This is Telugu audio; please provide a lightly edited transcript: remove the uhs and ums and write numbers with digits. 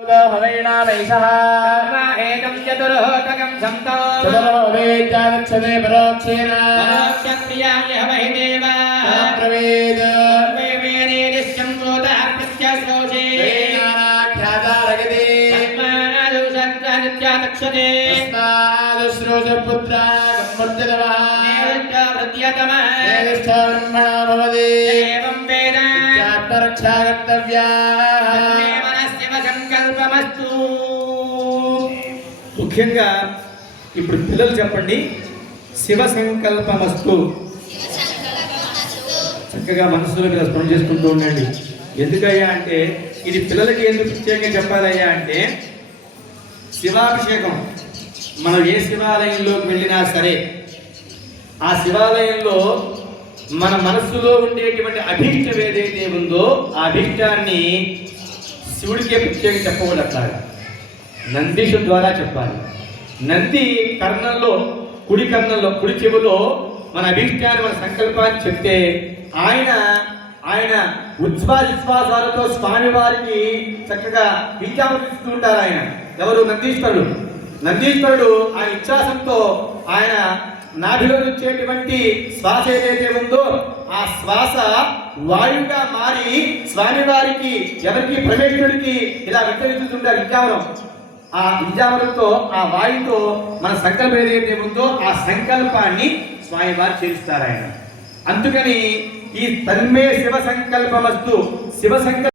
हवैणामैषः एकं चतुर्होतकं संतो चतुर्भवेद्यागच्छते परोक्षेण परोक्षक्रियाय वै देवा प्रवेद वेवेनेदिष्यं प्रोतः प्रत्यश्रोषे नानाख्यातारगति तस्मादुषत्यादित्यादक्षते तस्मादुश्रोषपुत्रा गम्मर्जलवः नेदृष्टवृत्यतमः नेदिष्ठ ब्रह्मणो भवति एवं वेद आत्मरक्षा कर्तव्या సంకల్పమస్తు. ముఖ్యంగా ఇప్పుడు పిల్లలు చెప్పండి, శివ సంకల్పమస్తు. చక్కగా మనసులో మీద స్మరణ చేసుకుంటూ ఉండండి. ఎందుకయ్యా అంటే ఇది పిల్లలకి ఎందుకు ప్రత్యేకంగా చెప్పాలయ్యా అంటే శివాభిషేకం మనం ఏ శివాలయంలోకి వెళ్ళినా సరే ఆ శివాలయంలో మన మనస్సులో ఉండేటువంటి అభీష్టం ఏదైతే ఉందో ఆ అభీష్టాన్ని శివుడికే ప్రత్యేకంగా చెప్పకూడదు. అట్లాగా నందీశు ద్వారా చెప్పాలి. నంది కర్ణంలో కుడి చెవులో మన అభీష్టాన్ని మన సంకల్పాన్ని చెప్తే ఆయన ఉచ్ఛ్వాసాలతో స్వామివారికి చక్కగా బీజామృతిస్తూ ఉంటారు. ఆయన ఎవరు? నందీశ్వరుడు ఆ ఇచ్ఛాసంతో ఆయన నాభిలో వచ్చేటువంటి శ్వాస ఏదైతే ఉందో ఆ శ్వాస వాయువుగా మారి స్వామివారికి ఎవరికి పరమేశ్వరుడికి ఇలా వింటుంటారు విద్యావరం. ఆ విద్యావరంతో ఆ వాయుతో మన సంకల్పం ఏదైతే ఉందో ఆ సంకల్పాన్ని స్వామివారు చేస్తారు ఆయన. అందుకని ఈ తన్మే శివ సంకల్పమస్తు శివ సంకల్ప